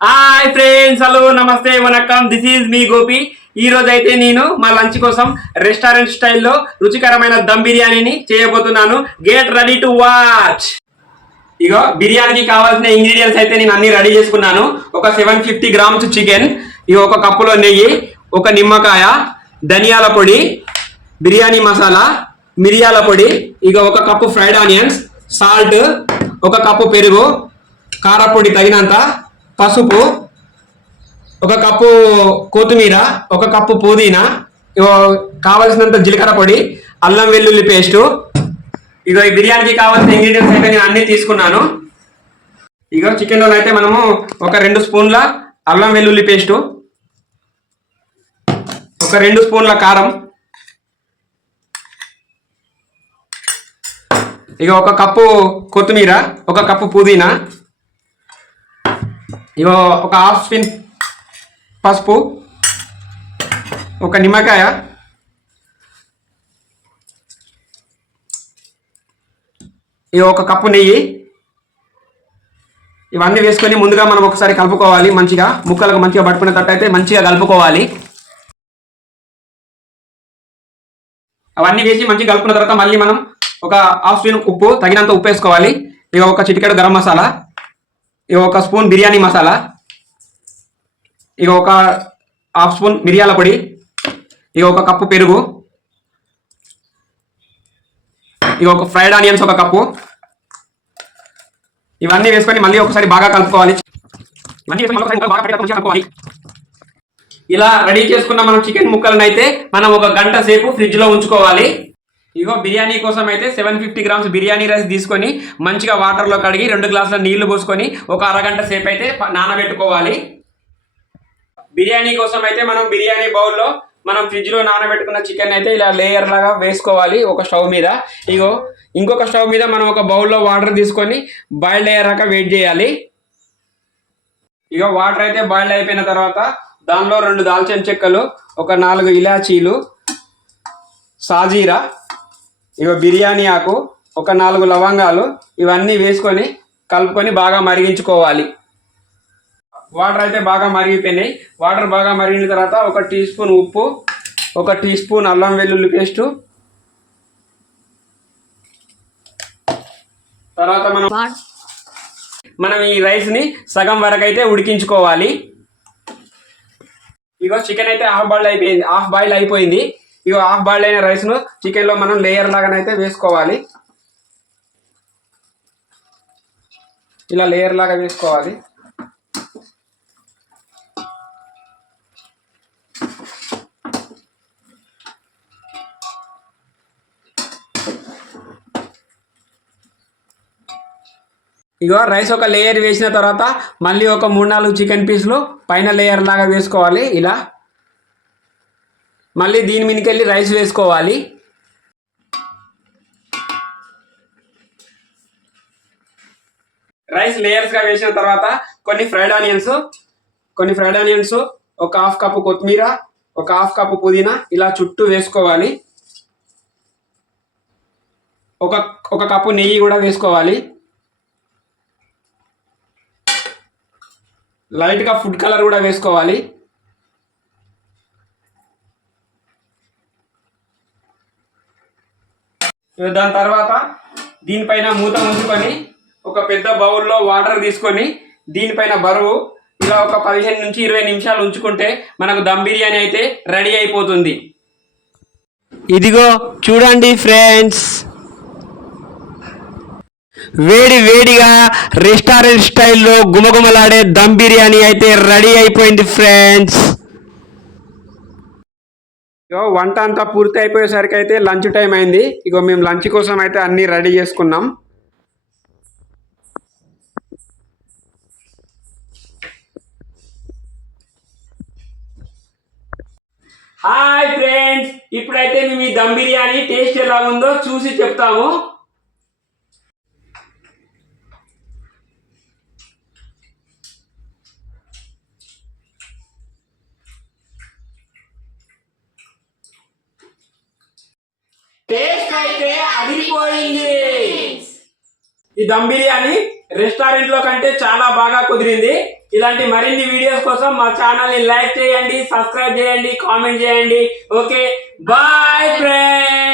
Hi friends, hello, నమస్తే, vanakkam. This is మీ గోపి. ఈ రోజు అయితే నేను మా లంచ్ కోసం రెస్టారెంట్ స్టైల్లో రుచికరమైన దమ్ బిర్యానీని చేయబోతున్నాను. Get ready to watch. ఇగో బిర్యానీకి కావాల్సిన ఇంగ్రీడియంట్స్ అయితే నేను అన్ని రెడీ చేసుకున్నాను. ఒక 750 గ్రామ్స్ చికెన్, ఇగో ఒక కప్పులో నెయ్యి, ఒక నిమ్మకాయ, ధనియాల పొడి, బిర్యానీ మసాలా, మిరియాల పొడి, ఇక ఒక కప్పు ఫ్రైడ్ ఆనియన్స్, సాల్ట్, ఒక కప్పు పెరుగు, కారపొడి తగినంత, పసుపు, ఒక కప్పు కొత్తిమీర, ఒక కప్పు పుదీనా, కావలసినంత జీలకర్ర పొడి, అల్లం వెల్లుల్లి పేస్టు. ఇగో ఈ బిర్యానీకి కావాల్సిన ఇంగ్రీడియంట్స్ అయితే నేను అన్ని తీసుకున్నాను. ఇగో చికెన్లో అయితే మనము ఒక 2 స్పూన్ల అల్లం వెల్లుల్లి పేస్టు, ఒక 2 స్పూన్ల కారం, ఇక ఒక కప్పు కొత్తిమీర, ఒక కప్పు పుదీనా, ఇగో ఒక హాఫ్ స్పూన్ పసుపు, ఒక నిమ్మకాయ, ఇక ఒక కప్పు నెయ్యి. ఇవన్నీ వేసుకొని ముందుగా మనం ఒకసారి కలుపుకోవాలి. మంచిగా ముక్కలకు మంచిగా పట్టుకునేటట్టు అయితే మంచిగా కలుపుకోవాలి. అవన్నీ వేసి మంచిగా కలుపుకున్న తర్వాత మళ్ళీ మనం ఒక హాఫ్ స్పూన్ ఉప్పు, తగినంత ఉప్పు వేసుకోవాలి. ఇక ఒక చిటికెడు గరం మసాలా, ఇక ఒక స్పూన్ బిర్యానీ మసాలా, ఇక ఒక హాఫ్ స్పూన్ మిరియాల పొడి, ఇక ఒక కప్పు పెరుగు, ఇక ఒక ఫ్రైడ్ ఆనియన్స్ ఒక కప్పు. ఇవన్నీ వేసుకొని మళ్ళీ ఒకసారి బాగా కలుపుకోవాలి. ఇలా రెడీ చేసుకున్న మనం చికెన్ ముక్కలను అయితే మనం ఒక గంట సేపు ఫ్రిడ్జ్ లో ఉంచుకోవాలి. ఇగో బిర్యానీ కోసం అయితే 750 గ్రామ్స్ బిర్యానీ రైస్ తీసుకొని మంచిగా వాటర్లో కడిగి 2 గ్లాసుల నీళ్లు పోసుకొని ఒక అరగంట సేపు అయితే నానబెట్టుకోవాలి. బిర్యానీ కోసం అయితే మనం బిర్యానీ బౌల్లో మనం ఫ్రిడ్జ్లో నానబెట్టుకున్న చికెన్ అయితే ఇలా లేయర్ లాగా వేసుకోవాలి ఒక స్టవ్ మీద. ఇగో ఇంకొక స్టవ్ మీద మనం ఒక బౌల్లో వాటర్ తీసుకొని బాయిల్డ్ అయ్యాక వెయిట్ చేయాలి. ఇగో వాటర్ అయితే బాయిల్డ్ అయిపోయిన తర్వాత దానిలో 2 దాల్చిన చెక్కలు, ఒక 4 ఇలాచీలు, సాజీరా, ఇగో బిర్యానీ ఆకు, ఒక 4 లవంగాలు, ఇవన్నీ వేసుకొని కలుపుకొని బాగా మరిగించుకోవాలి. వాటర్ అయితే బాగా మరిగిపోయినాయి. వాటర్ బాగా మరిగిన తర్వాత ఒక టీ స్పూన్ ఉప్పు, ఒక టీ స్పూన్ అల్లం వెల్లుల్లి పేస్టు, తర్వాత మనం ఈ రైస్ని సగం వరకు అయితే ఉడికించుకోవాలి. ఇగో చికెన్ అయితే హాఫ్ బాయిల్ అయిపోయింది. ఇగో హాఫ్ బాయిల్ అయిన రైస్ను చికెన్లో మనం లేయర్ లాగానైతే వేసుకోవాలి. ఇలా లేయర్ లాగా వేసుకోవాలి. ఇగో రైస్ ఒక లేయర్ వేసిన తర్వాత మళ్ళీ ఒక 3-4 చికెన్ పీసులు పైన లేయర్ లాగా వేసుకోవాలి. ఇలా మళ్ళీ దీని మీదకి వెళ్ళి రైస్ వేసుకోవాలి. రైస్ లేయర్స్గా వేసిన తర్వాత కొన్ని ఫ్రైడ్ ఆనియన్స్, ఒక హాఫ్ కప్పు కొత్తిమీర, ఒక హాఫ్ కప్పు పుదీనా ఇలా చుట్టూ వేసుకోవాలి. ఒక కప్పు నెయ్యి కూడా వేసుకోవాలి. లైట్గా ఫుడ్ కలర్ కూడా వేసుకోవాలి. దాని తర్వాత దీనిపైన మూత ఉంచుకొని ఒక పెద్ద బౌల్లో వాటర్ తీసుకొని దీనిపైన బరువు ఇలా ఒక 15 నుంచి 20 నిమిషాలు ఉంచుకుంటే మనకు దమ్ బిర్యానీ అయితే రెడీ అయిపోతుంది. ఇదిగో చూడండి ఫ్రెండ్స్, వేడిగా రెస్టారెంట్ స్టైల్లో గుమగుమలాడే దమ్ బిర్యానీ అయితే రెడీ అయిపోయింది ఫ్రెండ్స్. వంట అంతా పూర్తి అయిపోయేసరికి అయితే లంచ్ టైం అయింది. ఇగో మేము లంచ్ కోసం అయితే అన్నీ రెడీ చేసుకున్నాం. హాయ్ ఫ్రెండ్స్, ఇప్పుడైతే మేము ఈ దమ్ బిర్యానీ టేస్ట్ ఎలా ఉందో చూసి చెప్తాము. టేస్ట్ అయితే అదిరిపోయింది. ఈ దమ్ బిర్యానీ రెస్టారెంట్ లో కంటే చాలా బాగా కుదిరింది. ఇలాంటి మరిన్ని వీడియోస్ కోసం మా ఛానల్ ని లైక్ చేయండి, సబ్స్క్రైబ్ చేయండి, కామెంట్ చేయండి. Okay, bye friends.